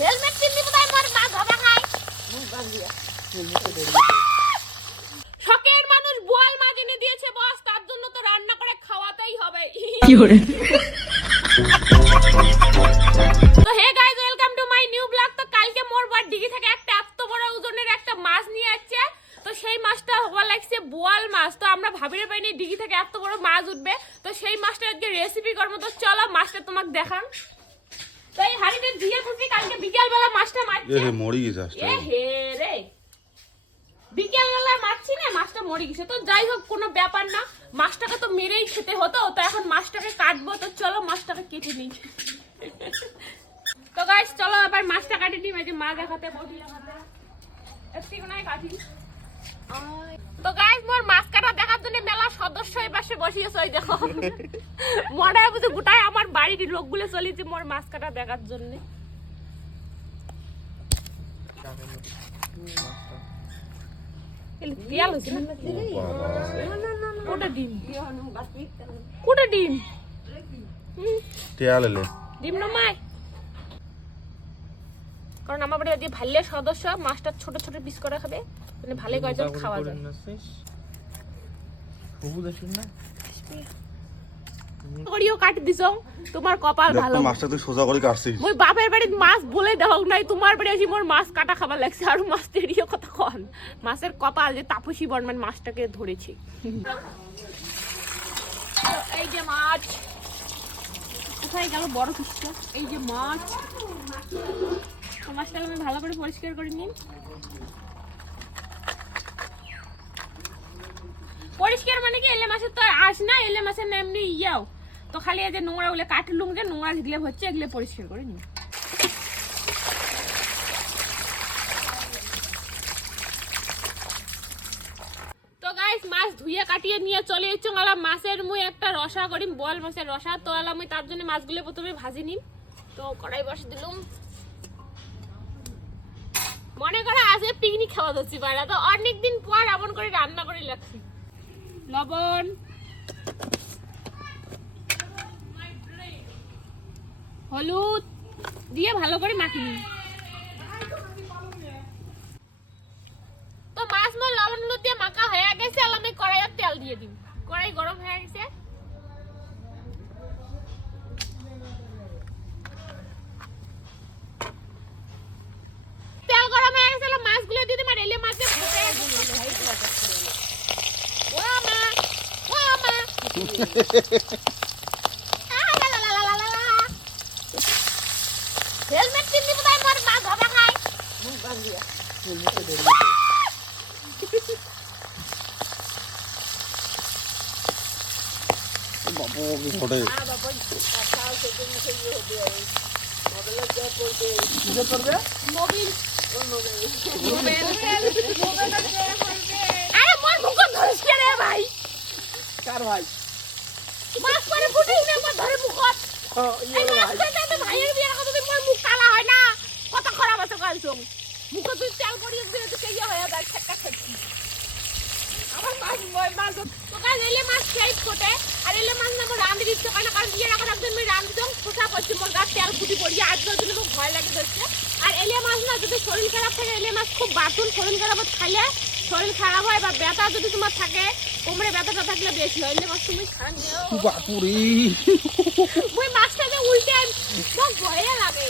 Helmet পিন্দি বুদাই মোর মা ধবা খায় মুখ বাঁধিয়া শখের মানুষ বোয়াল মাছ এনে দিয়েছে বস, তার জন্য তো রান্না করে খাওয়াতেই হবে। কি করে? তো hey guys, welcome to my new blog. তো কালকে মোর বার ডিগি থেকে একটা এত বড় ওজনের একটা মাছ নিয়ে আসছে। তো সেই মাছটা হওয়া লাগছে বোয়াল মাছ। তো আমরা ভাবিরে পাইনি ডিগি থেকে এত বড় মাছ উঠবে। তো সেই মাছটা আজকে রেসিপি করবো। তো চলো মাছটা তোমাকে দেখান। তো এই হাড়িতে দিয়ে খুশি কালকে বিকেল বেলা মাছটা মারছে। এ মরি গেছে আজকে। এ হে রে, বিকেল বেলা মারছি না, মাছটা মরে গেছে। তো যাই হোক, কোনো ব্যাপার না, মাছটাকে তো মেরেই খেতে হতো। তো এখন মাছটাকে কাটবো। তো চলো মাছটাকে কেটে নিই। তো গাইস চলো এবার মাছটা কাটে নিই। যে মা দেখাতে বডি দেখাতে একটু নাই কাটি। তো গাইস মোর মাছ কাটা দেখার জন্য মেলা সদস্য এই পাশে বসিয়েছে। ওই দেখো মডায় বুঝে গোটায় আমার বাড়ির লোকগুলো চলেছে মোর মাছ কাটা দেখার জন্য। তেল হইছে না? কোটা ডিম? কোটা ডিম? তেল এলে ডিম নমাই। কারণ আমার বাড়ি যে ভাল্যের সদস্য মাছটা ছোট ছোট পিস করে খাবে, মানে ভালোই করে যেন খাওয়া যায়। করিও কাটি দিছো, তোমার কপাল ভালো। মাছটা তুই সোজা করে কাটছিস। মই বাপের বাড়ির মাছ বলে দাও নাই, তোমার বাড়ি আসি মোর মাছ কাটা খাবার লাগছে। আর মাছ তেরিও কথা কন, মাছের কপাল যে তাপসী বর্মন মাছটাকে ধরেছি। এই যে মাছ কোথায় গেল বড় পিসটা? এই যে মাছ, মাছটা আমি ভালো করে পরিষ্কার করে নিন। পরিষ্কার মানে কি, এলে মাছের তো আস না, এলে মাছের না এমনি ইয়াও। তো খালি এই যে নোংরা গুলো কাটলুম, যে নোংরা যেগুলো হচ্ছে এগুলো পরিষ্কার করে নিন। তো গাইস মাছ ধুয়ে কাটিয়ে নিয়ে চলে এসেছি। মাছের মুই একটা রসা করি, বল মাছের রসা। তো আমি তার জন্য মাছগুলো প্রথমে ভাজি নিই। তো কড়াই বসে দিলাম। মনে করে আজকে পিকনিক খাওয়া যাচ্ছি বাইরে। তো অনেকদিন পর এমন করে রান্না করে লাগছি। লবণ, হলুদ দিয়ে ভালো করে মাখিয়ে নিই। তো মাছ মা লবণ হলুদ দিয়ে মাখা হয়ে গেছে। আর আমি কড়াইয়ে তেল দিয়ে দিই। কড়াই গরম হয়ে গেছে। তেল গরম হয়ে গেছে, মাছগুলো দিয়ে দিই। আর এলে মাছ দিয়ে ফুটে ও মা, ও মা হেলমেট পিন্দি বুদাই মোর মা ধবা খায় মুখ বাঁধিয়া বাবু কি ফটে মোবিল। আরে মোর মুখ ধরিস কে রে ভাই? কার ভাই? মাছ করে ফুটিস না মোর ধরে মুখ। এই মাছ কইতে তো ভাইয়ের বিয়ার কথা তুই মোর মুখ কালা হয় না, কত খারাপ আছে কালসম। মুখ তুই তেল পড়িয়ে দিয়ে তুই কেইয়া হয়ে যায় ছেক্কা খাচ্ছি। আমার মাছ মই মাছ তো কাল এলে মাছ খাই ফোটে। আর এলে মাছ না মোর রাঁধি দিতে কারণ কারণ বিয়ের আগে একদিন মই রাঁধি দম খোসা করছি মোর গা তেল ফুটি পড়িয়ে আজ জন্য খুব ভয় লাগে ধরছে। আর এলে মাছ না যদি শরীর খারাপ থাকে, এলে মাছ খুব বাতুল, শরীর খারাপ খাইলে শরীর খারাপ হয়। বা ব্যথা যদি তোমার থাকে, কোমরে ব্যথাটা থাকলে বেশি হয়। এলে মাছ তুমি খান দিও বাপুরি মই মাছটাকে উল্টে খুব ভয় লাগে।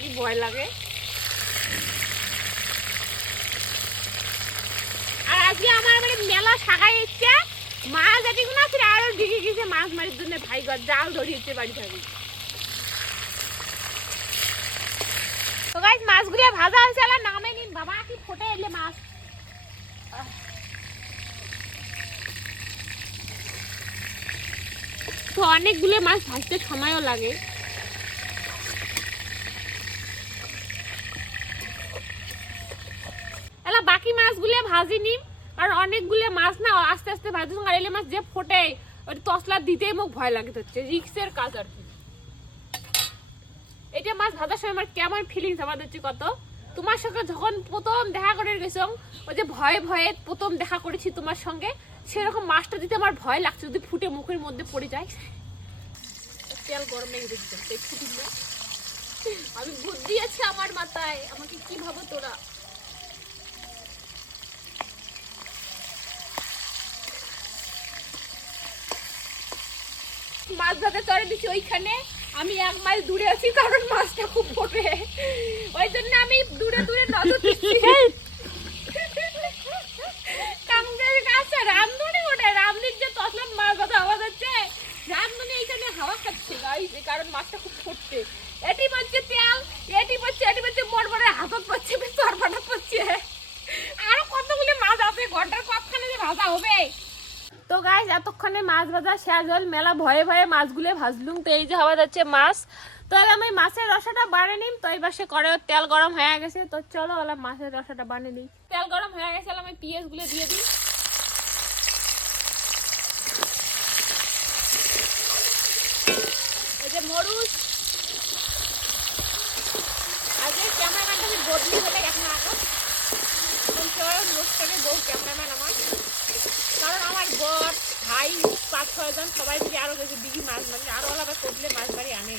কি ভয় লাগে। আর আজকে আমার মানে মেলা শাখায় এসছে মাছ এদিকে আছে। আরো ঢেকে গেছে মাছ মারির জন্য ভাই ঘর জাল ধরিয়েছে বাড়ি থাকি। তো গাইস মাছগুলো ভাজা হয়েছে। আর নামে নিন বাবা, কি ফোটে এলে মাছ। তো অনেকগুলো মাছ ভাজতে সময়ও লাগে। এলা বাকি মাছগুলো ভাজি নিম। আর অনেকগুলো মাছ না আস্তে আস্তে ভাজি। আর এলে মাছ যে ফোটে ওই তসলা দিতেই মোক ভয় লাগে হচ্ছে, রিক্সের কাজ আর কি। এটা মাছ ভাজার সময় আমার কেমন ফিলিংস আমাদের হচ্ছে কত, তোমার সঙ্গে যখন প্রথম দেখা করে গেছো, ওই যে ভয়ে ভয়ে প্রথম দেখা করেছি তোমার সঙ্গে, সেরকম মাছটা দিতে আমার ভয় লাগছে যদি ফুটে মুখের মধ্যে পড়ে যায়। তেল গরম লেগে দিচ্ছে, আমি বুদ্ধি আছে আমার মাথায়, আমাকে কি ভাবো তোরা। মাছ ভাজা চড়ে দিচ্ছি ওইখানে, আমি 1 মাইল দূরে আছি কারণ মাছটা খুব ফোটে, ওই জন্য আমি দূরে দূরে নজর দিচ্ছি। রামধুনি ওঠে, রামধুনির যে তসলার মাছ ভাজা আওয়াজ হচ্ছে, রামধুনি এইখানে হাওয়া খাচ্ছে গাইস, কারণ মাছটা খুব ফুটছে। এটি বলছে তেল, এটি বলছে মরমরে হাতত পড়ছে, চরপাটা পড়ছে, আরো কতগুলো মাছ আছে, ঘন্টার কতখানে যে ভাজা হবে। তো গাইস এতক্ষণে মাছ ভাজা শেষ হল, মেলা ভয়ে ভয়ে মাছগুলো ভাজলুম। তো এই যে হওয়া যাচ্ছে মাছ, তো আমি মাছের রসাটা বানিয়ে নিম। তো এই পাশে করে তেল গরম হয়ে গেছে, তো চলো মাছের রসাটা বানিয়ে নিই। তেল গরম হয়ে গেছে, আমি পেঁয়াজ গুলো দিয়ে দিই। এই যে মরুচ, আগে ক্যামেরাম্যানটা বদলি হলে এখন আগে অনুষ্ঠানে বউ ক্যামেরাম্যান আমার, কারণ আমার বর ভাই 5-6 জন সবাই মিলে আরো দিঘি মাছ মারি, আরো আলাদা করলে মাছ বাড়ি আনে।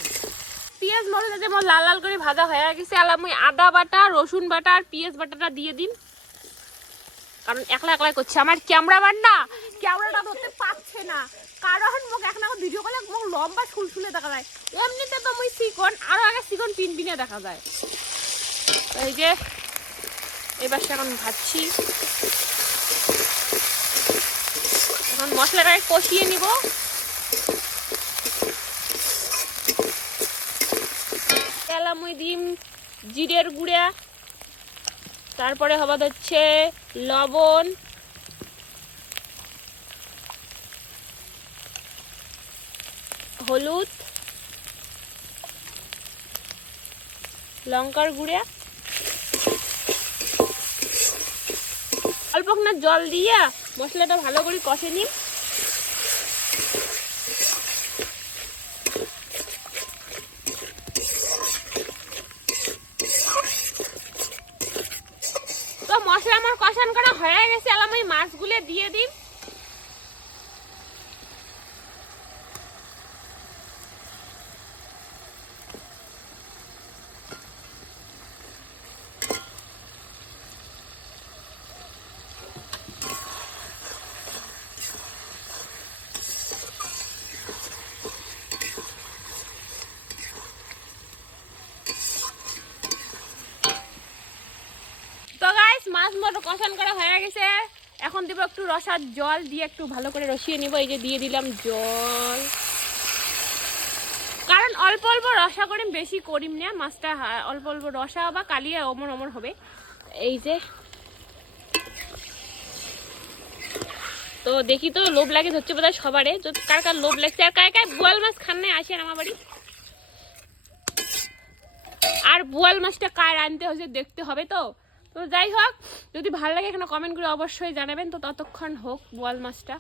পেঁয়াজ মরিচ যেমন লাল লাল করে ভাজা হয়ে গেছে, আমি আদা বাটা, রসুন বাটা আর পেঁয়াজ বাটাটা দিয়ে দিন, কারণ একলা একলাই করছে। আমার ক্যামেরাম্যান না ক্যামেরাটা ধরতে পারছে না, কারণ মোক এখন ভিডিও কলে মোক লম্বা শুলশুলে দেখা যায়, এমনিতে তো মুই চিকন, আরো আগে চিকন পিনপিনে দেখা যায়। এই যে এবার এখন ভাজছি, এখন মশলাটাকে কষিয়ে নিব। এলামুই দিম জিরের গুঁড়া, তারপরে হবে হচ্ছে লবণ, হলুদ, লঙ্কার গুঁড়া, অল্প না জল দিয়ে মশলাটা ভালো করে কষে নিই। তো মশলা আমার কষান করা হয়ে গেছে, আমি মাছগুলো দিয়ে দিই। মাছ মতো কষান করা হয়ে গেছে, এখন দিব একটু রসার জল দিয়ে একটু ভালো করে রসিয়ে নিব। এই যে দিয়ে দিলাম জল, কারণ অল্প অল্প রসা করিম, বেশি করিম না, মাছটা অল্প অল্প রসা বা কালিয়া অমর অমর হবে। এই যে তো দেখি তো লোভ লাগে হচ্ছে বোধহয় সবারে, কার কার লোভ লাগছে আর কার কার বোয়াল মাছ খান নাই আসেন আমার বাড়ি। আর বোয়াল মাছটা কার আনতে হয়েছে দেখতে হবে। তো তো যাই হোক, যদি ভালো লাগে এখানে কমেন্ট করে অবশ্যই জানাবেন। তো ততক্ষণ হোক বোয়াল মাছটা।